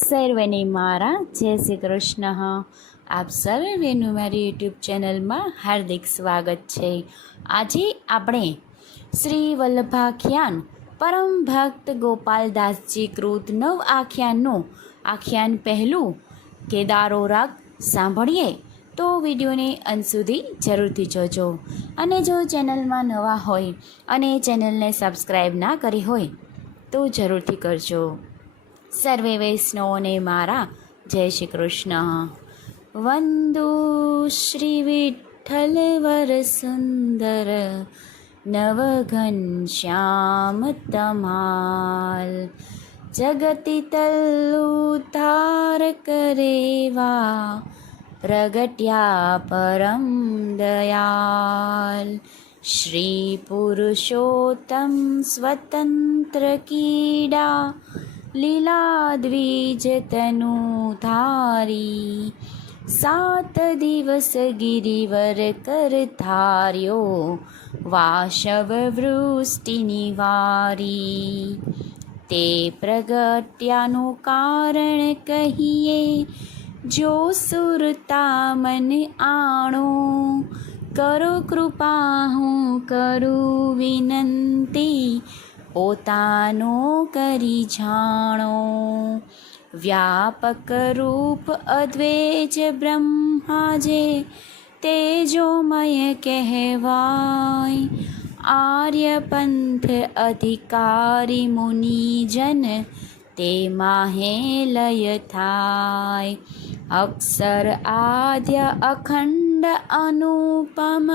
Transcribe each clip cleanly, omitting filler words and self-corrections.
સર્વને મારા જય શ્રી કૃષ્ણ. આપ સર્વેનું મારી યુટ્યુબ ચેનલમાં હાર્દિક સ્વાગત છે. આજે આપણે શ્રી વલ્લભાખ્યાન પરમ ભક્ત ગોપાલદાસજી કૃત નવ આખ્યાનનું આખ્યાન પહેલું કેદારો રાગ સાંભળીએ. તો વિડીયોને અંત સુધી જરૂરથી જોજો. અને જો ચેનલમાં નવા હોય અને ચેનલને સબસ્ક્રાઈબ ના કરી હોય તો જરૂરથી કરજો. સર્વે વૈષ્ણવોને મારા જય શ્રી કૃષ્ણ. વંદુ શ્રી વિઠ્ઠલ વર સુંદર નવઘન શ્યામ તમાલ જગતિ તલ્લુતાર કરેવા પ્રગટ્યા પરમ દયાલ શ્રી પુરુષોત્તમ સ્વતંત્ર કીડા લીલા દ્વિજ તનુ ધારી 7 દિવસ ગિરિવર કર ધાર્યો વાશવ વૃષ્ટિ નિવારી તે પ્રગટ્યાનું કારણ કહીએ જો સુરતા મન આણો કરો કૃપા હું કરું વિનંતી પોતાનો કરી જાણો વ્યાપક રૂપ અદ્વૈત બ્રહ્માજે તેજોમય કહેવાય આર્યપંથ અધિકારી મુનિજન તે માહે લય થાય અક્ષર આદ્ય અખંડ અનુપમ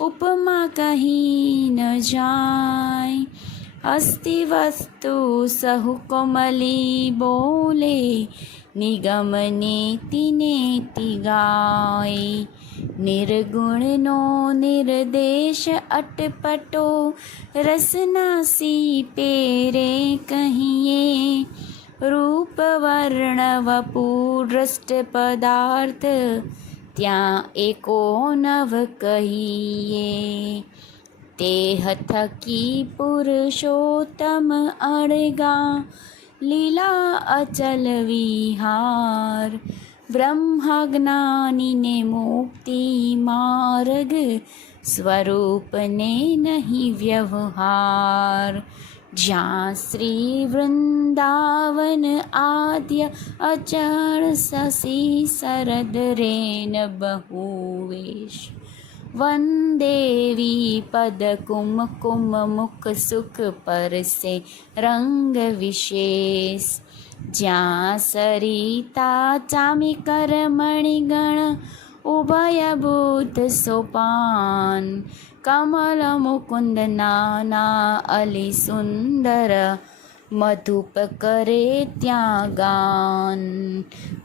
ઉપમા કહી ન જાય અસ્તિ વસ્તુ સહુ કોમલી બોલે નિગમ નીતિ નેતિ ગાય નિર્ગુણનો નિર્દેશ અટપટો રસનાસી પેરે કહીએ રૂપ વર્ણ વપુ દ્રષ્ટ પદાર્થ ત્યાં એકો નવ કહીએ તે થકી પુરુષોત્તમ અળગા લીલા અચલ વિહાર બ્રહ્મજ્ઞાનીને મુક્તિ માર્ગ સ્વરૂપને નહીં વ્યવહાર જ્યાં શ્રી વૃંદાવન આદ્ય અચળ શશી શરદ રેન બહુવેશ વંદેવી પદ કુમકુમ મુખ સુખ પરસે રંગ વિશેષ જ્યાં સરિતા ચામિકર મણિગણ ઉભયભૂત સોપાન કમલ મુકુંદ નાના અલી સુંદર મધુપ કરે ત્યાં ગાન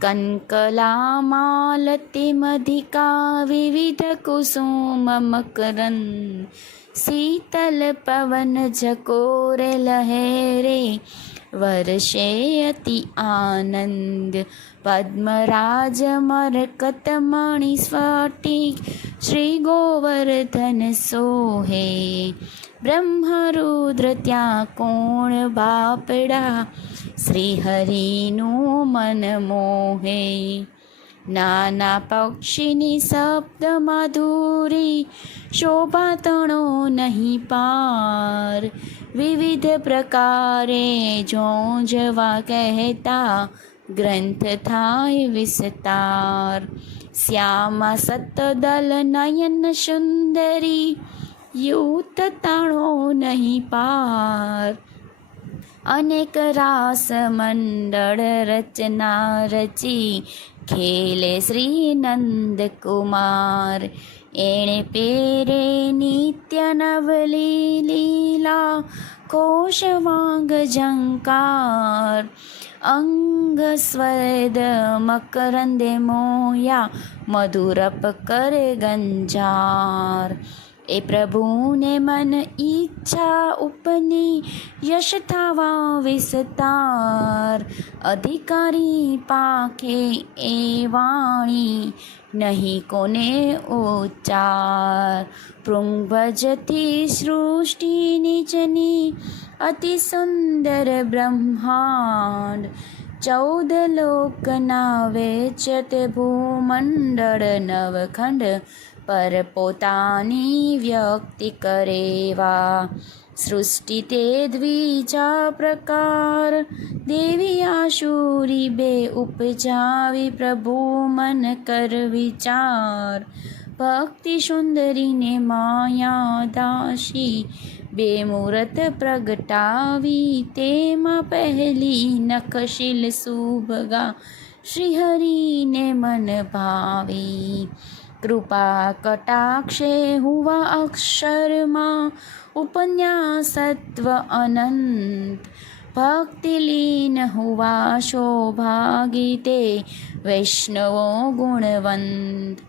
કંકલા માલતી મધિકા વિવિધ કુસુમ મકરન શીતલ પવન ઝકોરે લહેરે વર્ષે અતિ આનંદ પદ્મરાજ મરકત મણિ સ્ફટિક શ્રી ગોવર્ધન સોહે બ્રહ્મરુદ્ર ત્યાં કોણ બાપડા શ્રી હરિનું મન મોહે નાના પક્ષીની શબ્દ માધુરી શોભા તણો નહીં પાર વિવિધ પ્રકારે જોજવા કહેતા ગ્રંથ થાય વિસ્તાર શ્યામા સતદલ નયન સુંદરી યુત તાણો નહીં પાર અનેક રાસ મંડળ રચના રચી ખેલે શ્રી નંદ કુમાર એણે પેરે નિત્ય નવલી લીલા કોશવાંગ ઝંકાર અંગ સ્વદ મકરંદે મોયા મધુરપ કરે ગંજાર એ પ્રભુને મન ઈચ્છા ઉપની યશ થાવા વિસ્તાર અધિકારી પાખે એ વાણી નહીં કોને ઉચ્ચાર પૃંગભજથી સૃષ્ટિ નીચની અતિ સુંદર બ્રહ્માંડ ચૌદ લોકના વેચત ભૂમંડળ નવખંડ પર પોતાની વ્યક્તિ કરેવા. સૃષ્ટિ તે દ્વિજા પ્રકાર દેવી આશુરી બે ઉપજાવી પ્રભુ મન કર વિચાર. ભક્તિ સુંદરીને માયા દાસી બે મૂરત પ્રગટાવી તેમાં પહેલી નખશીલ સુભગા શ્રી હરિને મન ભાવી. કૃપા કટાક્ષે હુવા અક્ષરમાં ઉપન્યાસત્વ અનંત ભક્તિલીન હુવા શોભાગી તે વૈષ્ણવો ગુણવંત.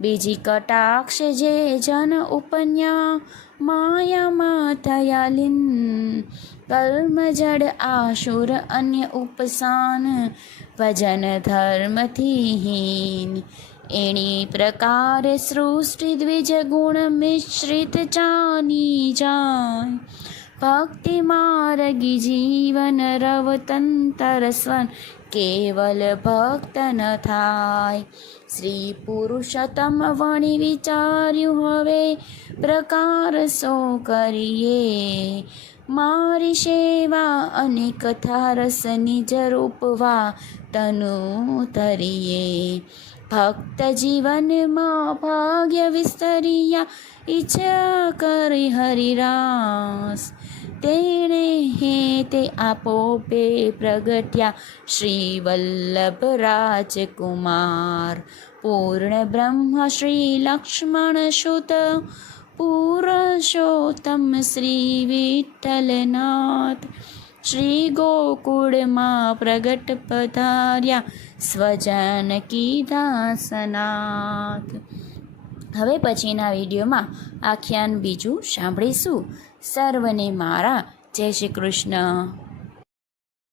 બીજી કટાક્ષ જે જન ઉપન્યા માયામાં થયા લીન કર્મ જડ આશુર અન્ય ઉપસાન ભજન ધર્મથી હીન. એણી પ્રકારે સૃષ્ટિ દ્વિજ ગુણ મિશ્રિત ચાની જાય. ભક્તિ માર્ગી જીવન રવતંતર સ્વન કેવલ ભક્ત ન થાય. શ્રી પુરુષોત્તમ વણી વિચાર્યું હવે પ્રકાર સો કરીએ. મારી સેવા અને કથા રસ નિજ રૂપવા તનુ તરીએ. ભક્ત જીવનમાં ભાગ્ય વિસ્તર્યા ઈચ્છા કરી હરિરાસ. તેણે તે આપોપે પ્રગટ્યા શ્રી વલ્લભ રાજકુમાર. પૂર્ણ બ્રહ્મ શ્રી લક્ષ્મણ સુત પુરુષોત્તમ શ્રી વિઠ્ઠલનાથ. શ્રી ગોકુળમાં પ્રગટ પધાર્યા સ્વજન કીદાસનાથ. હવે પછીના વિડીયોમાં આખ્યાન બીજું સાંભળીશું. સર્વને મારા જય શ્રી કૃષ્ણ.